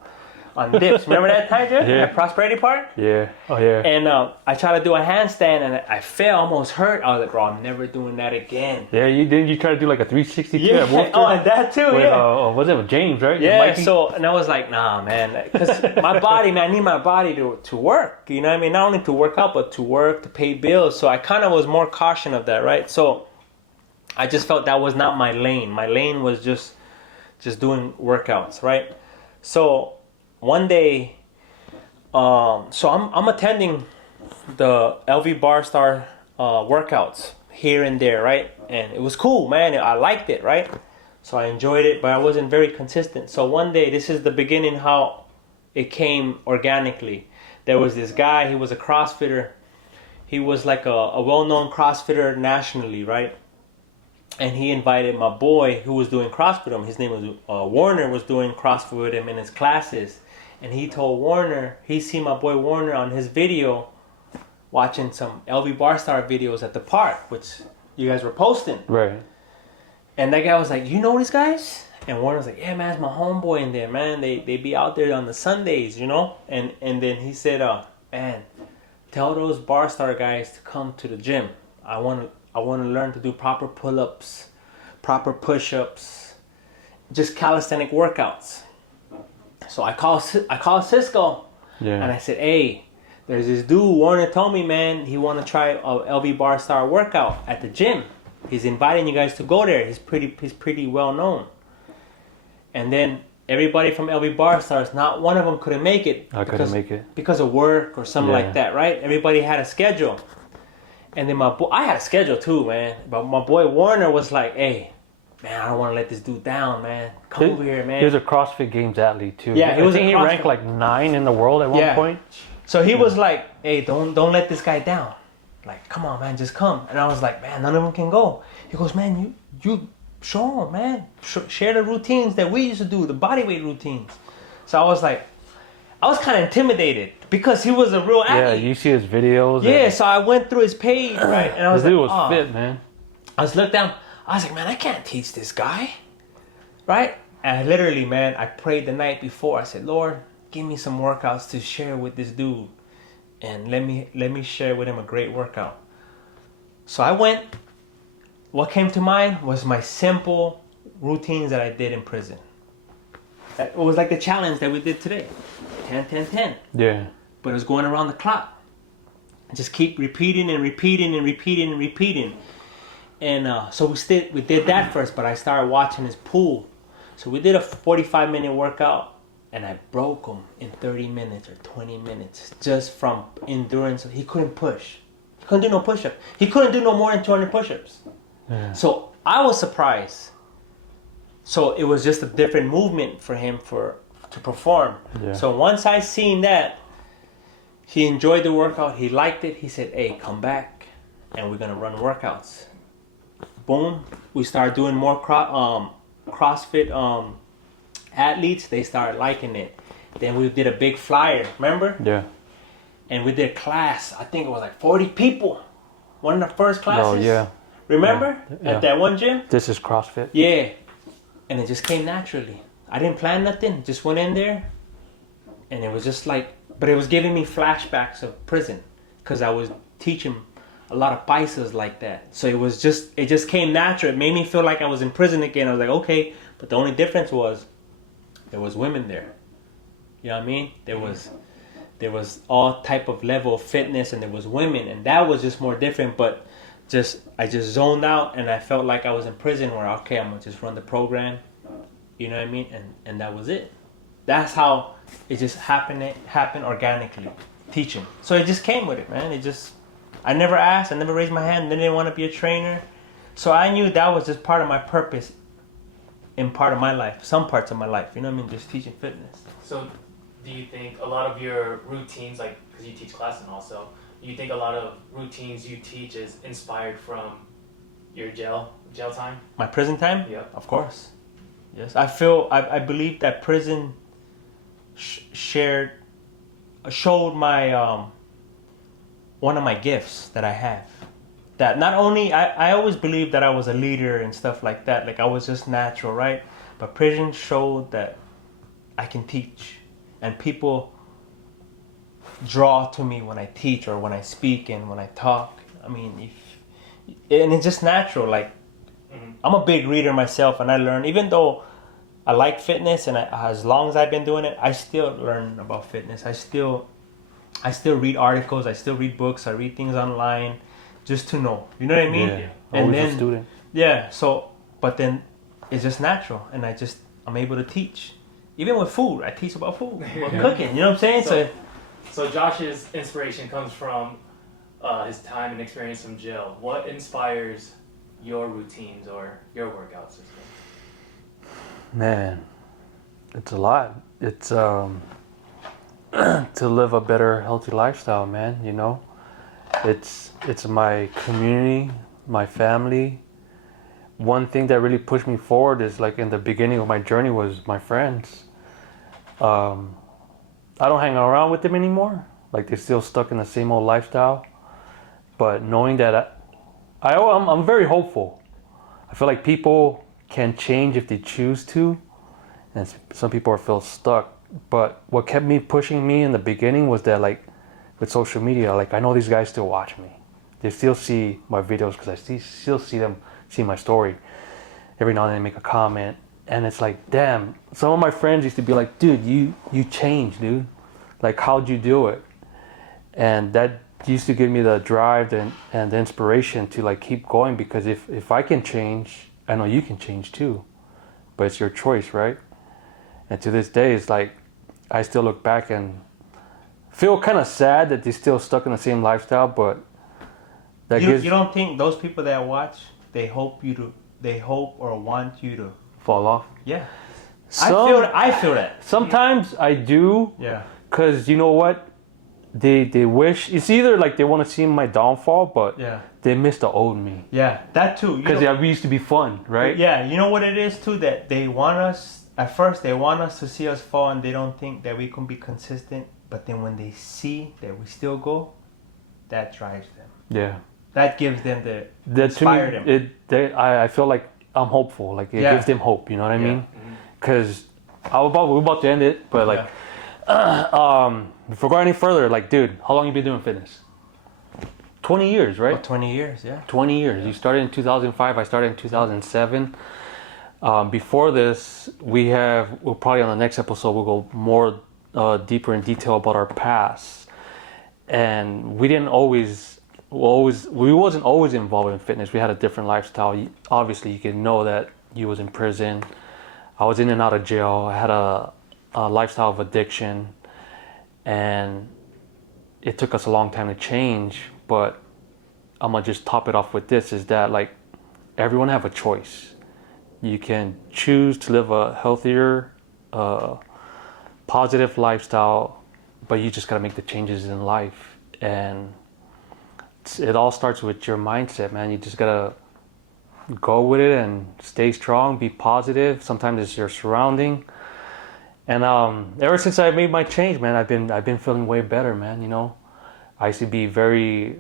dips. Remember that time, dude? Yeah. At Prosperity Park. Yeah. Oh yeah. And I tried to do a handstand and I fell, almost hurt. I was like, bro, I'm never doing that again. Yeah, you tried to do like a 360 Yeah. at Wolf Oh, and that too. with, Yeah. was it with James, right? Yeah. Mikey? So and I was like, nah, man, cause my body, man, I need my body to work. You know what I mean? Not only to work out, but to work, to pay bills. So I kind of was more cautious of that, right? So I just felt that was not my lane. My lane was just doing workouts, right? So one day, so I'm attending the LV Bar Star workouts here and there, right? And it was cool, man. I liked it, right? So I enjoyed it, but I wasn't very consistent. So one day, this is the beginning how it came organically. There was this guy, he was a CrossFitter. He was like a well-known CrossFitter nationally, right? and he invited my boy who was doing CrossFit with him. His name was Warner, was doing CrossFit with him in his classes. And he told Warner, he seen my boy Warner on his video watching some LV Bar Star videos at the park, which you guys were posting. Right. And that guy was like, you know these guys? And Warner was like, yeah, man, it's my homeboy in there, man. They be out there on the Sundays, you know? And then he said, man, tell those Bar Star guys to come to the gym. I want to learn to do proper pull-ups, proper push-ups, just calisthenic workouts. So I call Cisko, Yeah. and I said, hey, there's this dude, Warner told me, man, he want to try a LV Bar Star workout at the gym. He's inviting you guys to go there. He's pretty well known. And then everybody from LV Bar Stars, not one of them couldn't make it. I couldn't make it. Because of work or something like that, right? Everybody had a schedule. And then I had a schedule too, man. But my boy Warner was like, hey, man, I don't want to let this dude down, man. Come over here, man. He was a CrossFit Games athlete too. Yeah, he ranked like 9 in the world at one point. So he was like, hey, don't let this guy down. Like, come on, man, just come. And I was like, man, none of them can go. He goes, man, you show them, man. Share the routines that we used to do, the bodyweight routines. So I was like, I was kind of intimidated because he was a real athlete. Yeah, you see his videos. Yeah, so I went through his page, right? And I was this dude like, was fit, man. I was looked down. I was like, man, I can't teach this guy, right? And I literally, man, I prayed the night before. I said, Lord, give me some workouts to share with this dude, and let me share with him a great workout. So I went. What came to mind was my simple routines that I did in prison. It was like the challenge that we did today, 10, 10, 10. Yeah. But it was going around the clock. Just keep repeating and repeating and repeating and repeating. And so we did that first, but I started watching his pool. So we did a 45-minute workout, and I broke him in 30 minutes or 20 minutes just from endurance. He couldn't push. He couldn't do no push-ups. He couldn't do no more than 200 push-ups. Yeah. So I was surprised. So it was just a different movement for him to perform. Yeah. So once I seen that, he enjoyed the workout. He liked it. He said, hey, come back, and we're going to run workouts. Boom. We started doing more CrossFit athletes. They started liking it. Then we did a big flyer, remember? Yeah. And we did a class. I think it was like 40 people. One of the first classes. Oh, yeah. Remember? Yeah. At that one gym? This is CrossFit. Yeah. And it just came naturally. I didn't plan nothing. Just went in there. And it was just like, but it was giving me flashbacks of prison. Because I was teaching a lot of paisas like that. So it just came natural. It made me feel like I was in prison again. I was like, okay. But the only difference was there was women there. You know what I mean? There was all type of level of fitness, and there was women. And that was just more different. But I just zoned out, and I felt like I was in prison where, okay, I'm going to just run the program. You know what I mean? And that was it. That's how it just happened organically, teaching. So it just came with it, man. I never asked, I never raised my hand, I didn't want to be a trainer. So I knew that was just part of my purpose in part of my life, some parts of my life, you know what I mean? Just teaching fitness. So do you think a lot of your routines, like, because you teach class and also, do you think a lot of routines you teach is inspired from your jail time? My prison time? Yeah. Of course. Yes. I believe that prison showed my, one of my gifts that I have. That not only, I always believed that I was a leader and stuff like that. Like I was just natural, right? But prison showed that I can teach. And people draw to me when I teach or when I speak and when I talk. I mean, and it's just natural. Like, I'm a big reader myself, and I learn. Even though I like fitness, and as long as I've been doing it, I still learn about fitness. I still read articles. I still read books. I read things online, just to know. You know what I mean? Yeah. And Always then, a student. yeah. So, but then it's just natural, and I'm able to teach. Even with food, I teach about food, about cooking. You know what I'm saying? So Josh's inspiration comes from his time and experience from jail. What inspires your routines or your workout system? Man, it's a lot. It's to live a better, healthy lifestyle, man. You know, it's my community, my family, one thing that really pushed me forward is like in the beginning of my journey was my friends. I don't hang around with them anymore. Like they're still stuck in the same old lifestyle. But knowing that I'm very hopeful. I feel like people can change if they choose to, and some people feel stuck. But what kept me pushing me in the beginning was that, like, with social media, like I know these guys still watch me. They still see my videos because I still see them see my story. Every now and then they make a comment, and it's like, damn. Some of my friends used to be like, dude, you changed, dude. Like, how'd you do it? And that used to give me the drive and the inspiration to like keep going, because if I can change, I know you can change too. But it's your choice, right? And to this day, it's like I still look back and feel kind of sad that they're still stuck in the same lifestyle. But that you don't think those people that watch, they hope or want you to fall off? Yeah. I feel that. Sometimes I do. Yeah. Because you know what? They wish, it's either like they want to see my downfall, but yeah, they miss the old me. Yeah, that too. Because we used to be fun, right? Yeah, you know what it is too, that they want us, at first they want us to see us fall and they don't think that we can be consistent, but then when they see that we still go, that drives them. Yeah. That gives them inspire them. I feel like I'm hopeful, like it gives them hope, you know what I mean? Because we're about to end it, but like, before going any further, like, dude, how long you been doing fitness? 20 years, right? 20 years, yeah. 20 years. You started in 2005. I started in 2007. Before this, we'll probably on the next episode, we'll go more deeper in detail about our past. And we wasn't always involved in fitness. We had a different lifestyle. Obviously, you can know that you was in prison. I was in and out of jail. I had a lifestyle of addiction, and it took us a long time to change. But I'm gonna just top it off with this: is that like everyone have a choice. You can choose to live a healthier, positive lifestyle, but you just gotta make the changes in life. And it all starts with your mindset, man. You just gotta go with it and stay strong, be positive. Sometimes it's your surrounding. And ever since I made my change, man, I've been feeling way better, man. You know, I used to be very.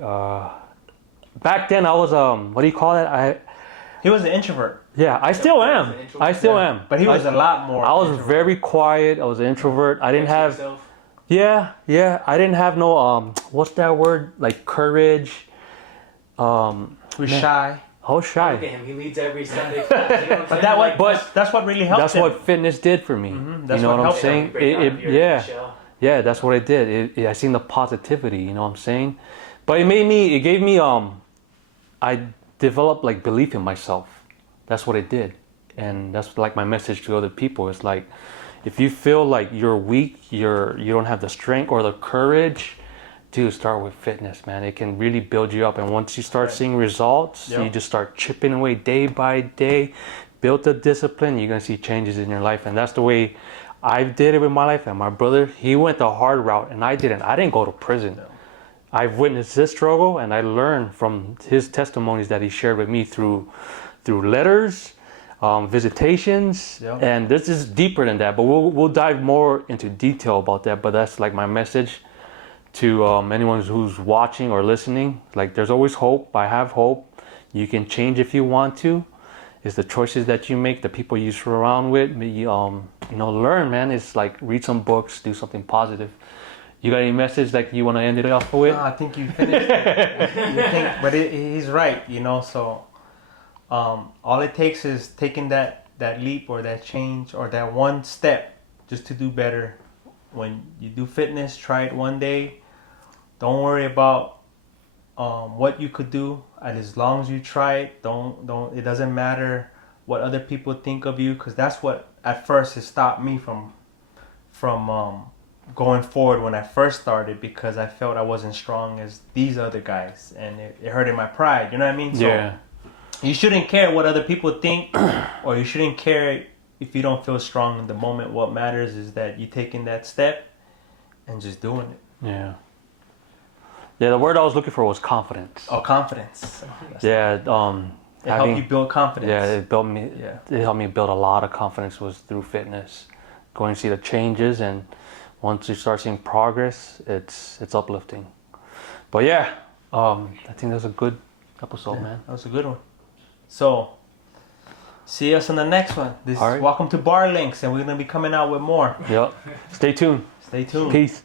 Back then, I was what do you call it? He was an introvert. Yeah, I still am. I still am. But he was a lot more. I was very quiet. I was an introvert. I didn't have. Yeah. I didn't have no what's that word? Like courage. He was shy. I was shy. Look at him. He leads every Sunday. But that's what really helped. That's him. What fitness did for me. Mm-hmm. You know what I'm saying? Yeah, that's what it did. I seen the positivity. You know what I'm saying? But it gave me I developed like belief in myself. That's what it did, and that's like my message to other people. It's like, if you feel like you're weak, you don't have the strength or the courage, to start with fitness, man. It can really build you up, and once you start seeing results, you just start chipping away day by day, build the discipline, you're gonna see changes in your life. And that's the way I did it with my life. And my brother, he went the hard route, and I didn't go to prison. I've witnessed his struggle, and I learned from his testimonies that he shared with me through letters, visitations, and this is deeper than that, but we'll dive more into detail about that. But that's like my message to anyone who's watching or listening. Like, there's always hope. I have hope. You can change if you want to. It's the choices that you make, the people you surround with. Learn, man. It's like read some books, do something positive. You got any message like you want to end it off with? No, I think you finished it. But he's right, so all it takes is taking that leap or that change or that one step just to do better. When you do fitness, try it one day. Don't worry about what you could do. And as long as you try it, don't. It doesn't matter what other people think of you, because that's what at first has stopped me from going forward when I first started, because I felt I wasn't strong as these other guys, and it hurted my pride. You know what I mean? So you shouldn't care what other people think, or you shouldn't care if you don't feel strong in the moment. What matters is that you taking that step and just doing it. Yeah, the word I was looking for was confidence. Oh, confidence. Yeah, It helped you build confidence. Yeah, it built me. Yeah. It helped me build a lot of confidence was through fitness, going to see the changes, and once you start seeing progress, it's uplifting. But yeah, I think that was a good episode, man. That was a good one. So, see us on the next one. This All is right. Welcome to Bar Links, and we're gonna be coming out with more. Yep. Stay tuned. Stay tuned. Peace.